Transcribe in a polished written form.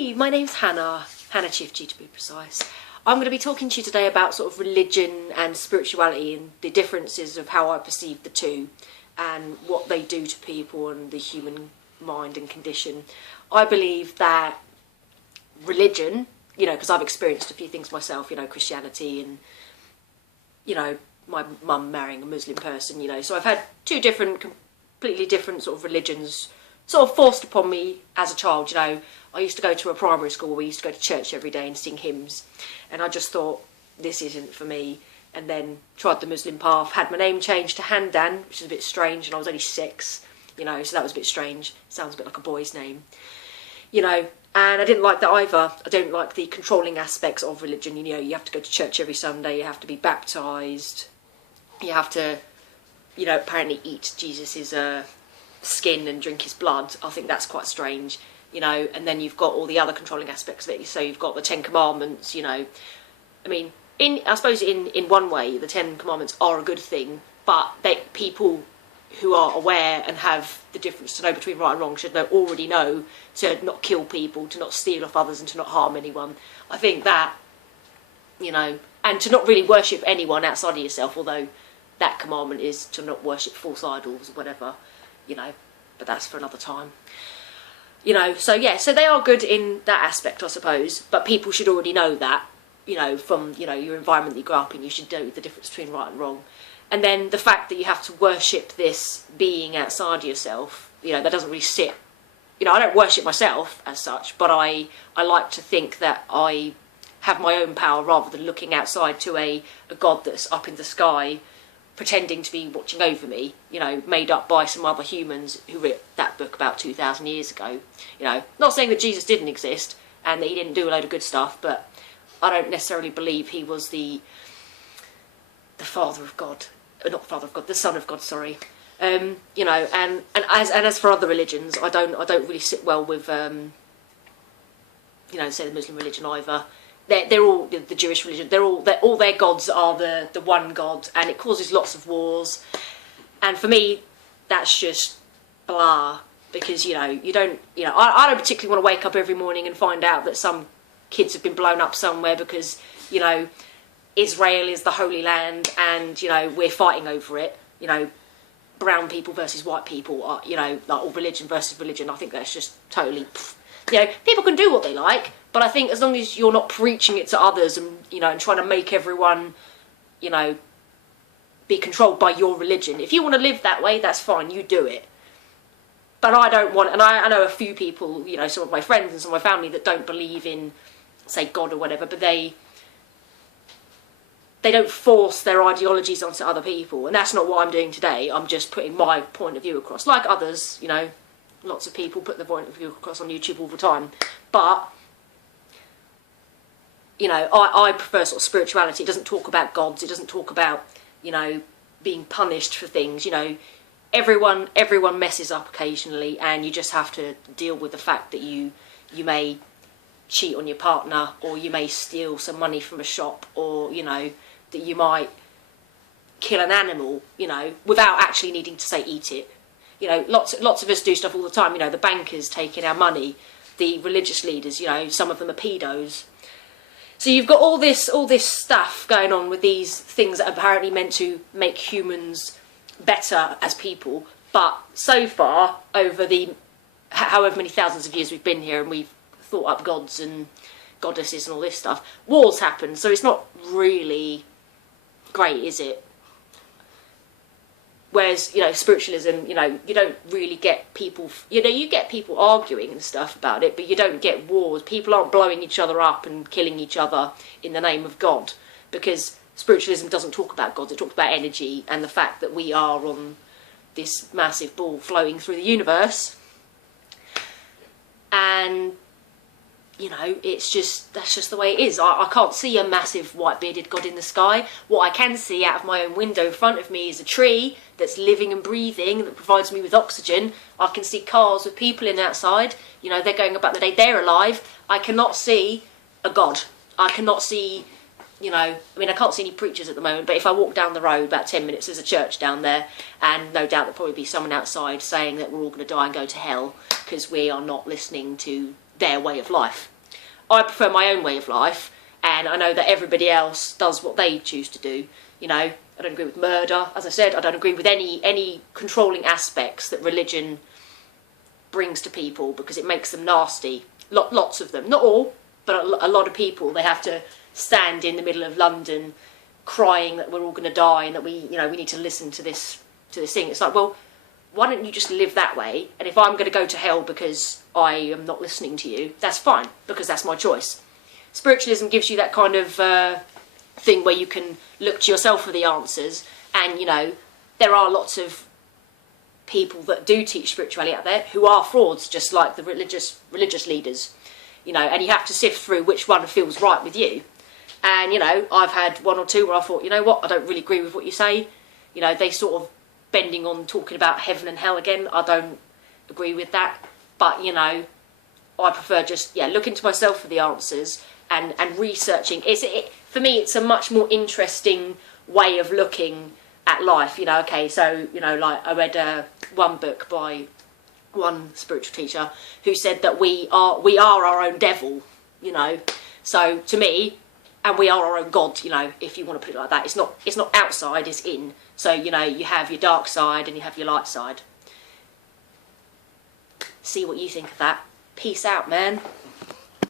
Hi, my name's Hannah Chifchi to be precise. I'm going to be talking to you today about sort of religion and spirituality and the differences of how I perceive the two and what they do to people and the human mind and condition. I believe that religion, because I've experienced a few things myself, Christianity and, my mum marrying a Muslim person, so I've had two completely different sort of religions sort of forced upon me as a child. I used to go to a primary school where we used to go to church every day and sing hymns, and I just thought, this isn't for me, and then tried the Muslim path, had my name changed to Handan, which is a bit strange, and I was only 6, so that was a bit strange. Sounds a bit like a boy's name, and I didn't like that either. I don't like the controlling aspects of religion. You have to go to church every Sunday, you have to be baptised, you have to, apparently eat Jesus's skin and drink his blood. I think that's quite strange, and then you've got all the other controlling aspects of it. So you've got the 10 Commandments, I suppose in one way the 10 Commandments are a good thing, but people who are aware and have the difference to know between right and wrong should already know to not kill people, to not steal off others and to not harm anyone. I think that, and to not really worship anyone outside of yourself, although that commandment is to not worship false idols or whatever, but that's for another time. So they are good in that aspect, I suppose, but people should already know that, from, your environment that you grow up in. You should know the difference between right and wrong. And then the fact that you have to worship this being outside yourself, that doesn't really sit, I don't worship myself as such, but I like to think that I have my own power rather than looking outside to a God that's up in the sky pretending to be watching over me, made up by some other humans who wrote that book about 2,000 years ago. Not saying that Jesus didn't exist and that he didn't do a load of good stuff, but I don't necessarily believe he was the Father of God, not the Father of God, the Son of God. Sorry, and as for other religions, I don't really sit well with, say the Muslim religion either. They're all the Jewish religion. All their gods are the one God, and it causes lots of wars. And for me, that's just blah. Because you don't. I don't particularly want to wake up every morning and find out that some kids have been blown up somewhere because Israel is the Holy Land and we're fighting over it. Brown people versus white people are or religion versus religion. I think that's just totally. People can do what they like. But I think as long as you're not preaching it to others and, and trying to make everyone, be controlled by your religion. If you want to live that way, that's fine, you do it. But I don't want, and I know a few people, some of my friends and some of my family that don't believe in, say, God or whatever, but they don't force their ideologies onto other people. And that's not what I'm doing today. I'm just putting my point of view across. Like others, lots of people put their point of view across on YouTube all the time. But I prefer sort of spirituality. It doesn't talk about gods. It doesn't talk about, being punished for things. Everyone messes up occasionally, and you just have to deal with the fact that you may cheat on your partner, or you may steal some money from a shop, or, that you might kill an animal, without actually needing to say eat it. Lots of us do stuff all the time. The bankers taking our money, the religious leaders, some of them are pedos. So you've got all this stuff going on with these things that are apparently meant to make humans better as people. But so far, over the however many thousands of years we've been here and we've thought up gods and goddesses and all this stuff, wars happen. So it's not really great, is it? Whereas, spiritualism, you don't really get people, you get people arguing and stuff about it, but you don't get wars. People aren't blowing each other up and killing each other in the name of God, because spiritualism doesn't talk about gods. It talks about energy and the fact that we are on this massive ball flowing through the universe. And, that's just the way it is. I can't see a massive white-bearded God in the sky. What I can see out of my own window in front of me is a tree that's living and breathing, that provides me with oxygen. I can see cars with people in outside. They're going about the day. They're alive. I cannot see a God. I cannot see, I can't see any preachers at the moment, but if I walk down the road about 10 minutes, there's a church down there, and no doubt there'll probably be someone outside saying that we're all going to die and go to hell because we are not listening to their way of life. I prefer my own way of life, and I know that everybody else does what they choose to do. You know, I don't agree with murder, as I said. I don't agree with any controlling aspects that religion brings to people, because it makes them nasty. Lots of them, not all, but a lot of people. They have to stand in the middle of London, crying that we're all going to die and that we need to listen to this thing. It's like, well, why don't you just live that way? And if I'm going to go to hell because I am not listening to you, that's fine, because that's my choice. Spiritualism gives you that kind of thing where you can look to yourself for the answers, and there are lots of people that do teach spirituality out there who are frauds, just like the religious leaders, and you have to sift through which one feels right with you. And I've had one or two where I thought, I don't really agree with what you say. They sort of bending on talking about heaven and hell again. I don't agree with that, but I prefer just looking to myself for the answers and researching. For me, it's a much more interesting way of looking at life. Okay, so like I read one book by one spiritual teacher who said that we are our own devil. So to me, and we are our own God. If you want to put it like that, it's not outside, it's in. So you have your dark side and you have your light side. See what you think of that. Peace out, man.